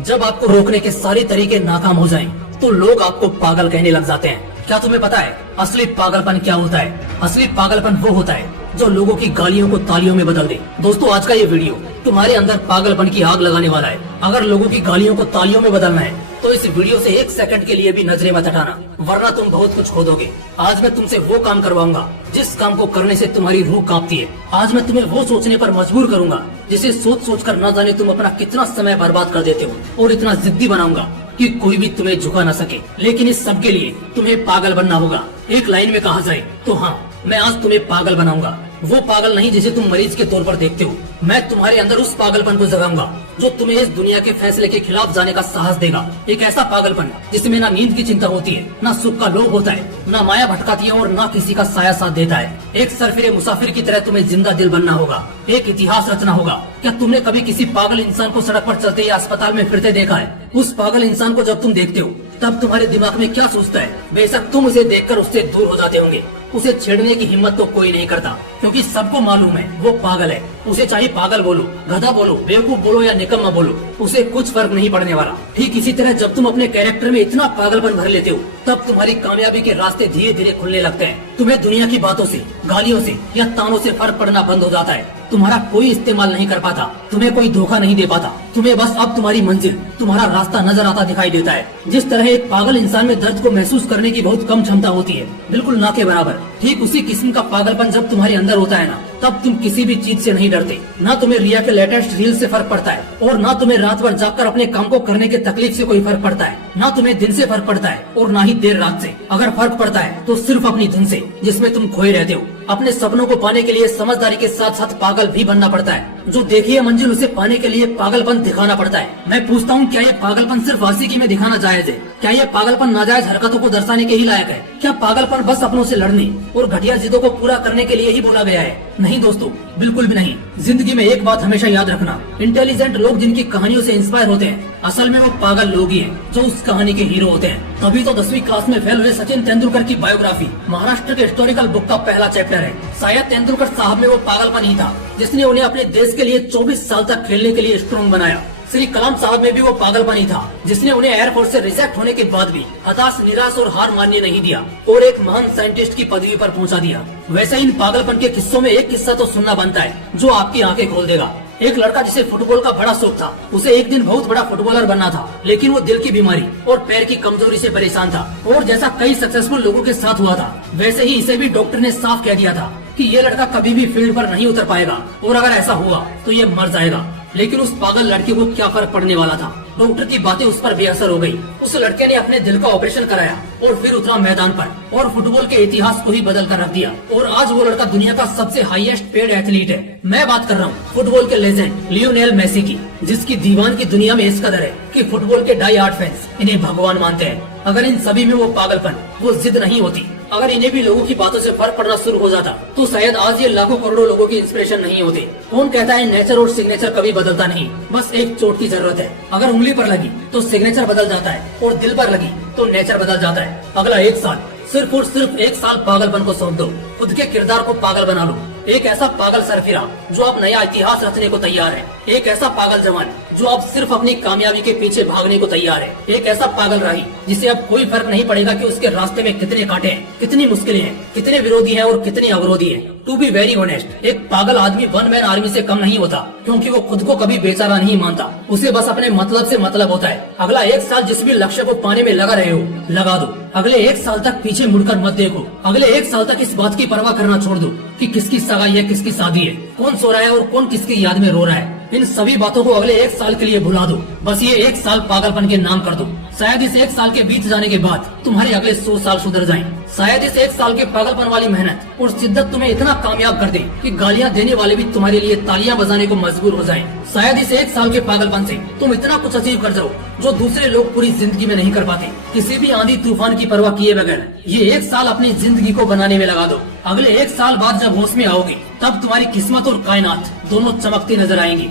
जब आपको रोकने के सारे तरीके नाकाम हो जाएं, तो लोग आपको पागल कहने लग जाते हैं। क्या तुम्हें पता है असली पागलपन क्या होता है? असली पागलपन वो होता है जो लोगों की गालियों को तालियों में बदल दे। दोस्तों, आज का ये वीडियो तुम्हारे अंदर पागलपन की आग लगाने वाला है। अगर लोगों की गालियों को तालियों में बदलना है तो इस वीडियो से एक सेकंड के लिए भी नजरें मत हटाना, वरना तुम बहुत कुछ खो दोगे। आज मैं तुमसे वो काम करवाऊंगा जिस काम को करने से तुम्हारी रूह कांपती है। आज मैं तुम्हें वो सोचने पर मजबूर करूंगा जिसे सोच सोच कर न जाने तुम अपना कितना समय बर्बाद कर देते हो, और इतना जिद्दी बनाऊंगा कि कोई भी तुम्हें झुका न सके। लेकिन इस सब के लिए तुम्हें पागल बनना होगा। एक लाइन में कहा जाए तो हाँ, मैं आज तुम्हें पागल बनाऊंगा। वो पागल नहीं जिसे तुम मरीज के तौर पर देखते हो। मैं तुम्हारे अंदर उस पागलपन को जगाऊंगा जो तुम्हें इस दुनिया के फैसले के खिलाफ जाने का साहस देगा। एक ऐसा पागलपन जिसमें ना नींद की चिंता होती है, ना सुख का लोभ होता है, ना माया भटकाती है और ना किसी का साया साथ देता है। एक सरफिरे मुसाफिर की तरह तुम्हें जिंदा दिल बनना होगा, एक इतिहास रचना होगा। क्या तुमने कभी किसी पागल इंसान को सड़क पर चलते या अस्पताल में फिरते देखा है? उस पागल इंसान को जब तुम देखते हो तब तुम्हारे दिमाग में क्या सोचता है? बेशक तुम उसे देखकर उससे दूर हो जाते होंगे। उसे छेड़ने की हिम्मत तो कोई नहीं करता, क्योंकि सबको मालूम है वो पागल है। उसे चाहे पागल बोलो, गधा बोलो, बेवकूफ बोलो या निकम्मा बोलो, उसे कुछ फर्क नहीं पड़ने वाला। ठीक इसी तरह जब तुम अपने कैरेक्टर में इतना पागलपन भर लेते हो तब तुम्हारी कामयाबी के रास्ते धीरे धीरे खुलने लगते हैं। तुम्हें दुनिया की बातों से, गालियों से या तानों से फर्क पड़ना बंद हो जाता है। तुम्हारा कोई इस्तेमाल नहीं कर पाता, तुम्हें कोई धोखा नहीं दे पाता। तुम्हें बस अब तुम्हारी मंजिल, तुम्हारा रास्ता नजर आता दिखाई देता है। जिस तरह एक पागल इंसान में दर्द को महसूस करने की बहुत कम क्षमता होती है, बिल्कुल ना के बराबर, ठीक उसी किस्म का पागलपन जब तुम्हारे अंदर होता है ना, तब तुम किसी भी चीज से नहीं डरते। ना तुम्हें रिया के लेटेस्ट रील से फर्क पड़ता है, और ना तुम्हें रात भर जागकर अपने काम को करने के तकलीफ से कोई फर्क पड़ता है। ना तुम्हें दिन से फर्क पड़ता है और ना ही देर रात से। अगर फर्क पड़ता है तो सिर्फ अपनी धुन से, जिसमें तुम खोए रहते हो। अपने सपनों को पाने के लिए समझदारी के साथ साथ पागल भी बनना पड़ता है। जो देखी है मंजिल, उसे पाने के लिए पागलपन दिखाना पड़ता है। मैं पूछता हूँ, क्या ये पागलपन सिर्फ आशिकी में दिखाना जायज है? क्या ये पागलपन नाजायज हरकतों को दर्शाने के ही लायक है? क्या पागलपन बस अपनों से लड़ने और घटिया जिदों को पूरा करने के लिए ही बोला गया है? नहीं दोस्तों, बिल्कुल भी नहीं। जिंदगी में एक बात हमेशा याद रखना, इंटेलिजेंट लोग जिनकी कहानियों से इंस्पायर होते हैं, असल में वो पागल लोग ही हैं जो उस कहानी के हीरो होते हैं। तभी तो 10वीं क्लास में फेल हुए सचिन तेंदुलकर की बायोग्राफी महाराष्ट्र के हिस्टोरिकल बुक का पहला चैप्टर है। शायद तेंदुलकर साहब में वो पागलपन ही था जिसने उन्हें अपने देश के लिए 24 साल तक खेलने के लिए स्ट्रॉन्ग बनाया। श्री कलाम साहब में भी वो पागलपन ही था जिसने उन्हें एयरफोर्स से रिजेक्ट होने के बाद भी हताश, निराश और हार मानने नहीं दिया और एक महान साइंटिस्ट की पदवी पर पहुंचा दिया। वैसे इन पागलपन के किस्सों में एक किस्सा तो सुनना बनता है जो आपकी आंखें खोल देगा। एक लड़का जिसे फुटबॉल का बड़ा शौक था, उसे एक दिन बहुत बड़ा फुटबॉलर बनना था, लेकिन वो दिल की बीमारी और पैर की कमजोरी से परेशान था। और जैसा कई सक्सेसफुल लोगों के साथ हुआ था, वैसे ही इसे भी डॉक्टर ने साफ कह दिया था कि ये लड़का कभी भी फील्ड पर नहीं उतर पाएगा, और अगर ऐसा हुआ तो ये मर जाएगा। लेकिन उस पागल लड़के को क्या फर्क पड़ने वाला था? डॉक्टर की बातें उस पर बेअसर हो गई। उस लड़के ने अपने दिल का ऑपरेशन कराया और फिर उतरा मैदान पर और फुटबॉल के इतिहास को ही बदल कर रख दिया। और आज वो लड़का दुनिया का सबसे हाईएस्ट पेड एथलीट है। मैं बात कर रहा हूँ फुटबॉल के लेजेंड लियोनेल मेसी की, जिसकी दीवान की दुनिया में इस कदर है कि फुटबॉल के डाई हार्ड फैंस इन्हें भगवान मानते हैं। अगर इन सभी में वो पागलपन, वो जिद नहीं होती, अगर इन्हें भी लोगों की बातों से फर्क पड़ना शुरू हो जाता, तो शायद आज ये लाखों करोड़ों लोगों की इंस्पिरेशन नहीं होती। कौन कहता है नेचर और सिग्नेचर कभी बदलता नहीं? बस एक चोट की जरूरत है। अगर उंगली पर लगी तो सिग्नेचर बदल जाता है, और दिल पर लगी तो नेचर बदल जाता है। अगला एक साल, सिर्फ और सिर्फ एक साल पागलपन को सौंप दो। खुद के किरदार को पागल बना लो। एक ऐसा पागल सरफिरा जो आप नया इतिहास रचने को तैयार है। एक ऐसा पागल जवान जो अब सिर्फ अपनी कामयाबी के पीछे भागने को तैयार है। एक ऐसा पागल राही जिसे अब कोई फर्क नहीं पड़ेगा कि उसके रास्ते में कितने कांटे हैं, कितनी मुश्किलें हैं, कितने विरोधी हैं और कितने अवरोधी हैं। टू बी वेरी ऑनेस्ट, एक पागल आदमी वन मैन आर्मी से कम नहीं होता, क्योंकि वो खुद को कभी बेचारा नहीं मानता। उसे बस अपने मतलब से मतलब होता है। अगला एक साल जिस भी लक्ष्य को पाने में लगा रहे हो, लगा दो। अगले एक साल तक पीछे मुड़कर मत देखो। अगले एक साल तक इस बात की परवाह करना छोड़ दो कि किसकी सगाई है, किसकी शादी है, कौन सो रहा है और कौन किसकी याद में रो रहा है। इन सभी बातों को अगले एक साल के लिए भुला दो। बस ये एक साल पागलपन के नाम कर दो। शायद इस एक साल के बीत जाने के बाद तुम्हारे अगले 100 साल सुधर जाएं। शायद इस एक साल के पागलपन वाली मेहनत और शिद्दत तुम्हें इतना कामयाब कर दे कि गालियां देने वाले भी तुम्हारे लिए तालियां बजाने को मजबूर हो जाएं। शायद इस एक साल के पागलपन से तुम इतना कुछ अचीव कर जाओ जो दूसरे लोग पूरी जिंदगी में नहीं कर पाते, किसी भी आंधी तूफान की परवाह किए बगैर। ये एक साल अपनी जिंदगी को बनाने में लगा दो। अगले एक साल बाद जब होश में आओगे, तब तुम्हारी किस्मत और कायनात दोनों चमकती नजर आएंगी।